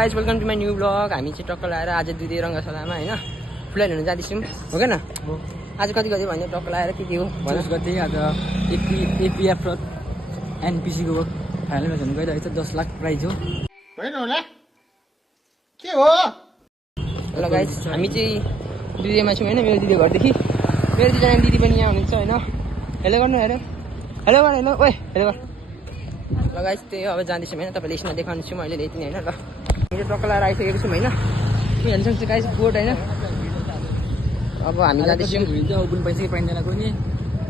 Guys welcome to my new blog. हामी चाहिँ टक्क लगाएर आज दुई रङ्गशालामा होइन फुलहार हुन जाँदैछौँ हो क्या न। आज कति कति भन्यो टक्क लगाएर के हो भन्नुहोस् गति आज एपिएफ र एनपिसीको फाइनल म्याच हुनु गइरहेको छ। 10 लाख प्राइज हो के हो। ल गाइज हामी चाहिँ दुईमा छौँ होइन। मेरो दिदी घरदेखि मेरो दुईजना दिदी पनि यहाँ हुनुहुन्छ होइन। हेलो गर्नु हेलो हेलो गर हेलो ओए हेलो गर। ल गाइज त्यही अब जाँदैछौँ होइन। तपाईँले यसमा देखाउनु छु मैले यति नै होइन। ल मेरो टक्क लगाएर आइसकेको छौँ होइन। हेर्नु सक्छु गाइज बोट होइन। अब हामी जाँदैछौँ। गुण पैसा पाइँदैन कोही नि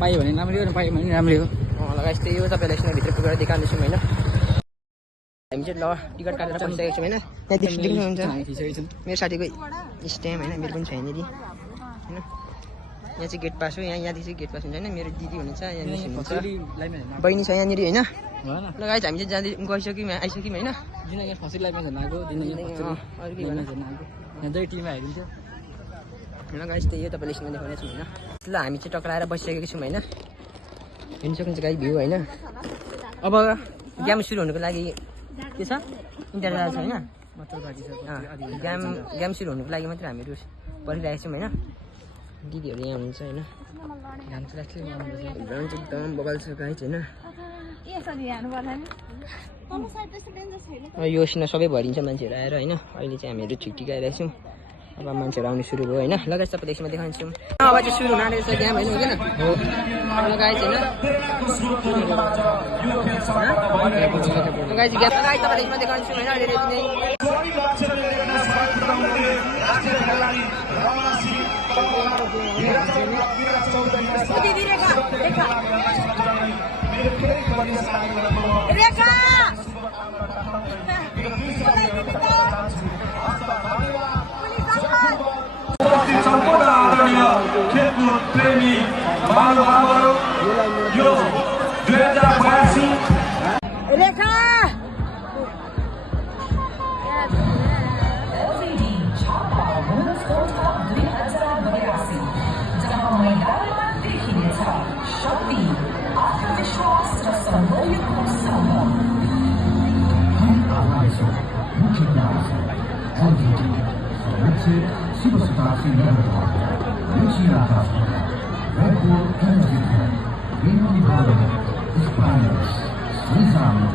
पायो भने राम्रै हो पायो भने राम्रै हो। ल गाइज त्यही हो तपाईँलाई यसमा भित्र पुगेर देखाउँदैछौँ होइन। हामी चाहिँ ल टिकट काटेर बसिसकेको छौँ होइन। त्यहाँदेखि देख्नुहुन्छ मेरो साथीको स्ट्याम्प होइन। मेरो पनि छ यहाँनिर होइन। यहाँ चाहिँ गेट पास हो। यहाँदेखि चाहिँ गेट पास हुन्छ होइन। मेरो दिदी हुनुहुन्छ यहाँनिर हुनुहुन्छ बहिनी छ यहाँनिर होइन। ल गाइज हामी चाहिँ जाँदै गइसक्यौँ आइसक्यौँ होइन। यहाँ फसिल लाइनमा झन् आएको यहाँ टिममा हेरिन्छ। ल गाइज त्यही हो तपाईँले यसमा देखाउने छौँ होइन। ल हामी चाहिँ टक्राएर बसिसकेको छौँ होइन। हेर्नु सक्नुहुन्छ गाइज भ्यू होइन। अब गेम सुरु हुनुको लागि के छ इन्टरभ्यू छ होइन। गेम सुरु हुनुको लागि मात्रै हामीहरू परिरहेको छौँ होइन। दिदीहरू यहाँ हुनुहुन्छ होइन। ग्राउन्ड एकदम बगाल छ गाइज होइन। यो सिना सबै भरिन्छ मान्छेहरू आएर होइन। अहिले चाहिँ हामीहरू छुट्टी गइरहेको छौँ। अब मान्छेहरू आउनु सुरु भयो होइन। ल गाइज तपाईँले यसमा देखाउँछौँ। अब चाहिँ सुरु हुन आँटेको छ गेम होइन किन हो गाइज होइन। गाइज गेम गाइज तपाईँले यसमा देखाउँछौँ होइन। अहिले सम्पूर्ण आदरणीय खेलकुद प्रेमी महानुभावहरू यो 2082 रेखा Superstar Singer, Lucia Castro, Red Bull Energy Drink, Green Development, Spinals, Swiss Army,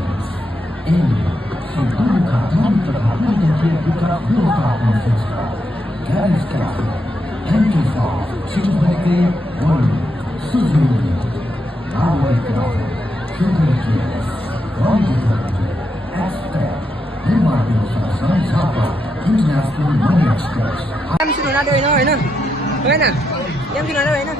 Simply Cartoon तथा उनके विकल्प होता कॉन्सेप्ट गैरेज कैफे एंट्रीफॉ चिंबले के वर्ल्ड सुजुकी रावल क्राफ्ट क्यूबिलिटी रॉन्डिफर एक्सपर्ट निर्माण संसार International Money Express. Em xin nói đây nó vậy nè. Đây nè. Em xin nói đây nè.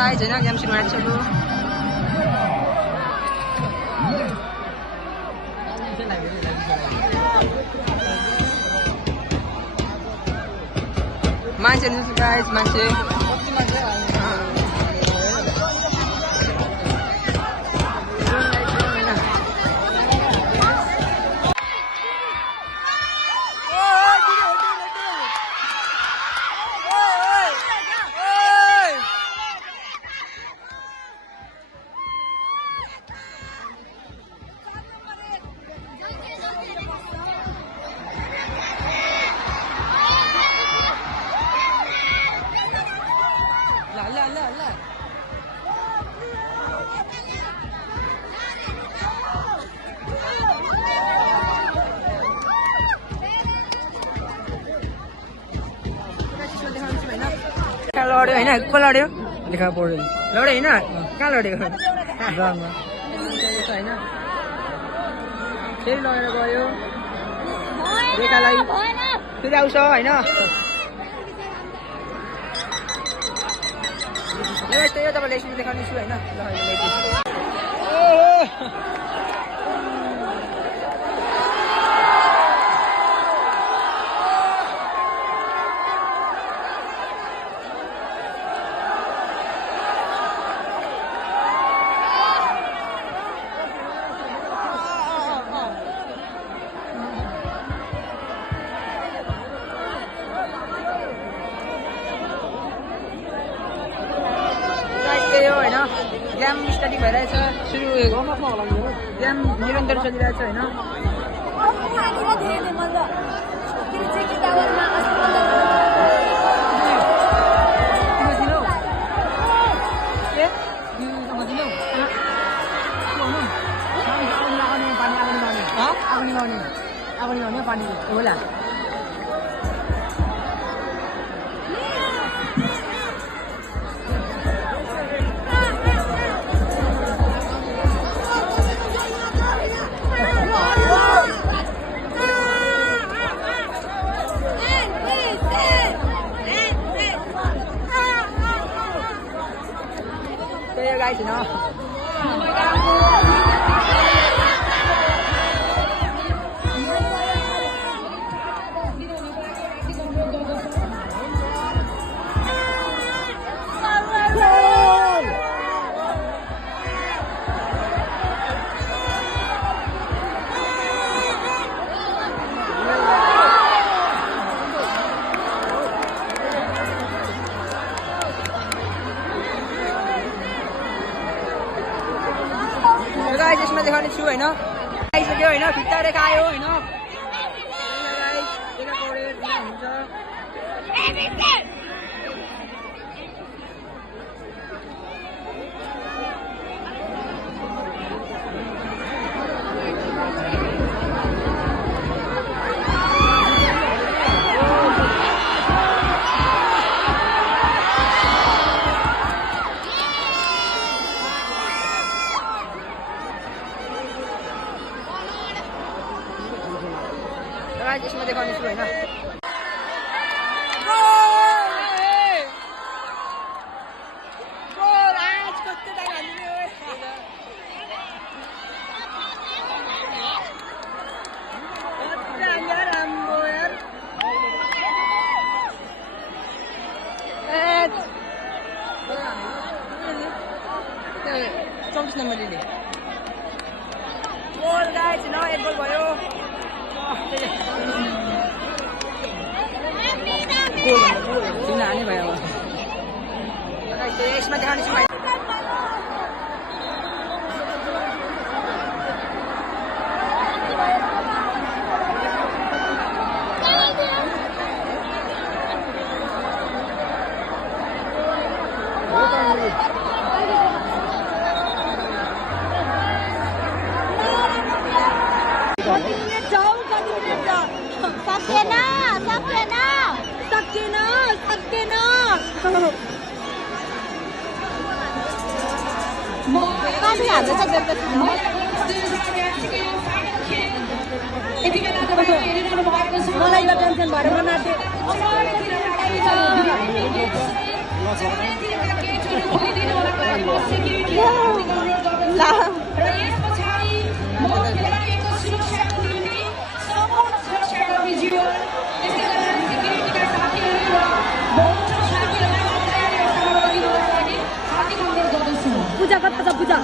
Guys, enak jam 9 dulu. Mancing guys, mancing. लड्यो होइन को लड्यो देखा पऱ्यो लड्यो होइन कहाँ लड्यो ग्राउन्डमा होइन फेरि लगेर गयो रेखालाई फेरि आउँछ होइन। त्यही हो तपाईँले यसरी देखाउने छु होइन। होइन गेम स्टडी भइरहेछ सुरु गेम निरन्तर चलिरहेछ होइन पानी होला guys, you know. गाइस यसमा देखाउने छु हैन आइसक्यो हैन भित्ता रेखा आयो हैन गाइस रेखा कोडेर हुन्छ यसमा देखाउने छु हैन गोल आज कस्तो दाइ हाल्दिने ओए यार राम्रो यार 24 नम्बर लिने गोल गाइस न एक गोल भयो तिमीले हाने भयो अब यसमा देखाउने छु मलाई यो टेन्सन भएर बनाथे पूजा कता छ पूजा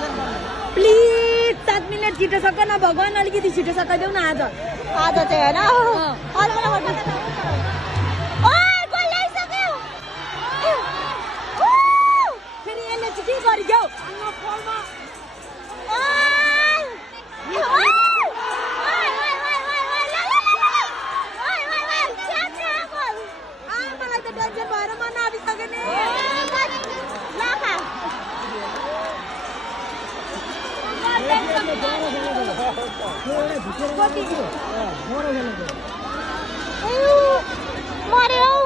प्लिज 7 मिनेट छिटो सक न भगवान अलिकति छिटो सकाइदेऊ न आज आज चाहिँ हैन फेरि यसले चाहिँ के गरिदेऊ मलाई त टेन्सन भएर म नाबिसके नि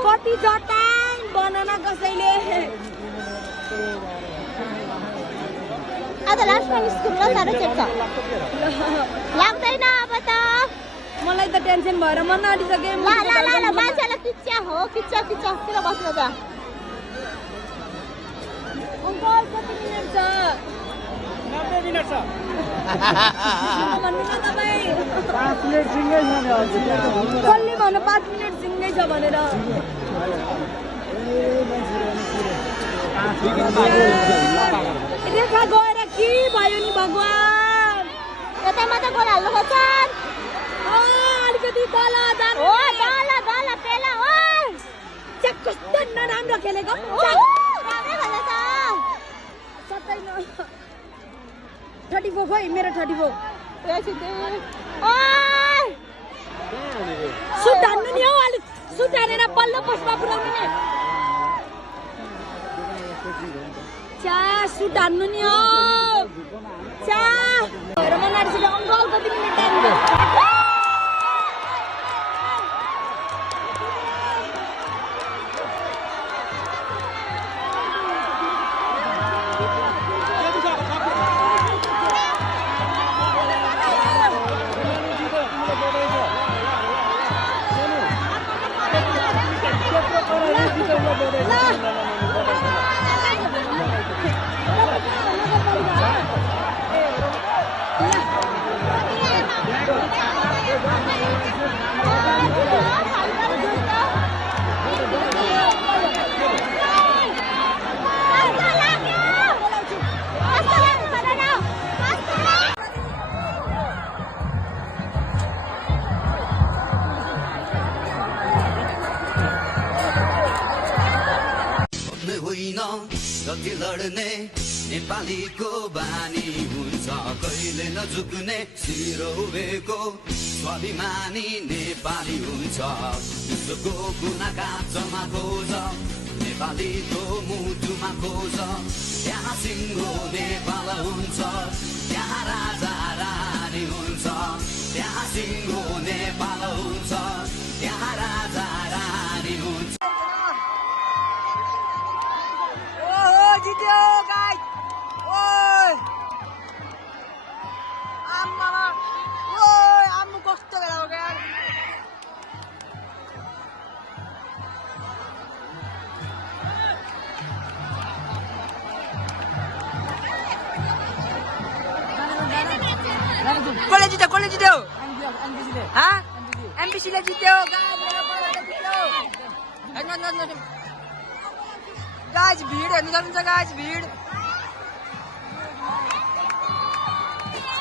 कति जटान बनाना कसैले आज लास्ट टाइम स्कुलमा साह्रै चेप्छ लाग्दैन अब त मलाई त टेन्सन भएर म नडिसके ल मान्छेलाई किच्चा हो किच्चा किन बस्नु त अङ्कल कति मिनेट छ 90 मिनेट छ भन्नु न तपाई 5 मिनेट सिंगै छ कसले भन्नु 5 मिनेट सिंगै छ भनेर रेखा गएर के भयो नि भगवान यता मात्र गोल हाल्नु खोज्छ अलिकति तल हो तल पेला हो चेक कस्तो नराम्रो खेलेको राम्रै भन्दैछ 70 34 खोइ मेरो 34 सुट हान्नु नि हौ अलिक सुट हानेर पल्लो पोस्टमा पुऱ्याउनु नि चा सुट हान्नु नि हौ चा र म नाड्छु अङ्कल कति मिनेट टाइम जति लड्ने नेपालीको बानी हुन्छ कहिले नझुक्ने सिरौबेको स्वाभिमानी नेपाली हुन्छ विश्वको कुना काँचमा खोज नेपालीको मुटुमा खोज त्यहाँ सिङ्गो नेपाल हुन्छ त्यहाँ राजा रानी हुन्छ त्यहाँ सिङ्गो नेपाल हुन्छ त्यहाँ राजा रानी हुन्छ जित्यो गाइस ओइ आम्मा ओइ आम्मु कस्तो बेला हो यार कसले जित्यो हाँ एमपीसी ले जित्यो गाइस भीड़ हेर्नु सक्नुहुन्छ गाइस भीड़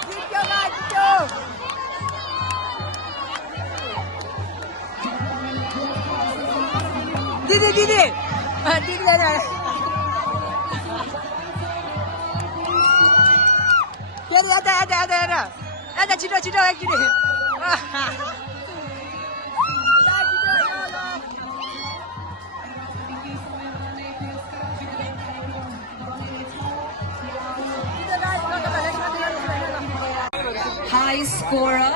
जित्यो गाइस जित्यो दिदी दिदी दिदी यता छिटो छिटो एकचोटि high scorer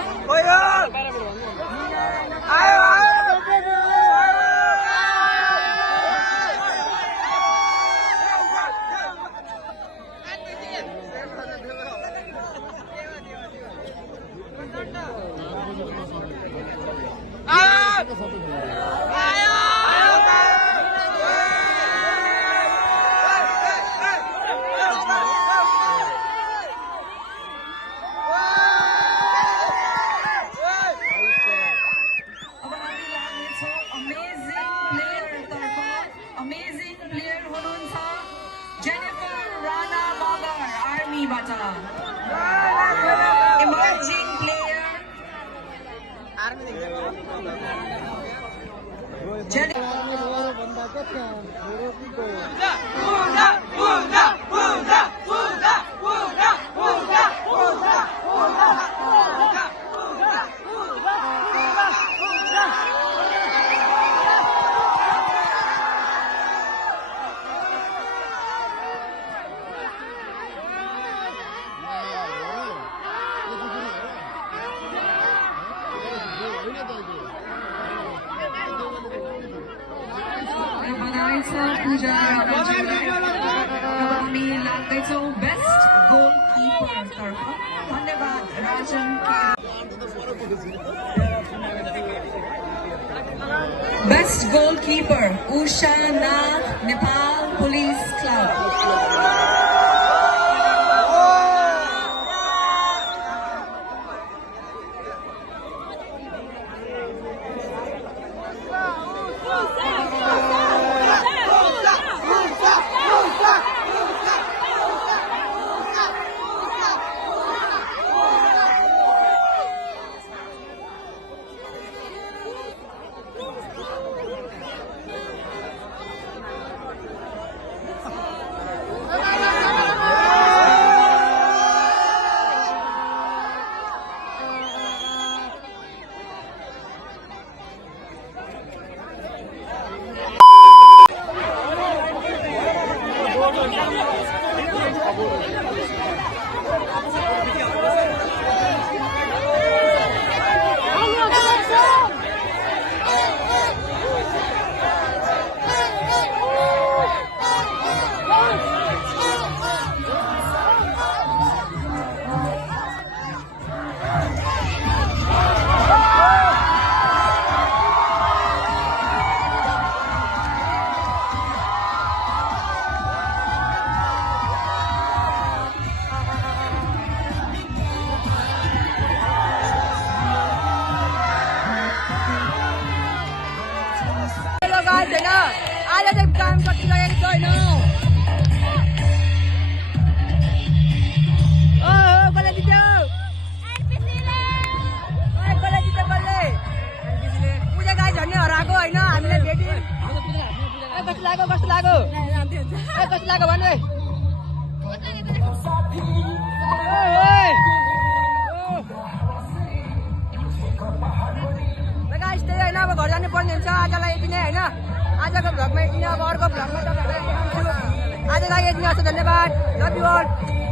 emerging player best goalkeeper तर्फ धन्यवाद Rajan best goalkeeper Usha Nag Nepal Police Club होइन आज चाहिँ काम कति लागेको छ होइन कसले जित्यो कसले जित्यो कसले पूजा गाई झन्ने हराएको होइन हामीले भेट्यौँ कस्तो लाग्यो कस्तो लाग्यो कस्तो लाग्यो भन्नु त्यही होइन अब घर जानु पर्ने हुन्छ आजलाई यति नै होइन आजको भ्लगमा यति नै अब अर्को भ्लगमा तपाईँहरूलाई आजलाई यति नै छ धन्यवाद लभ यु अल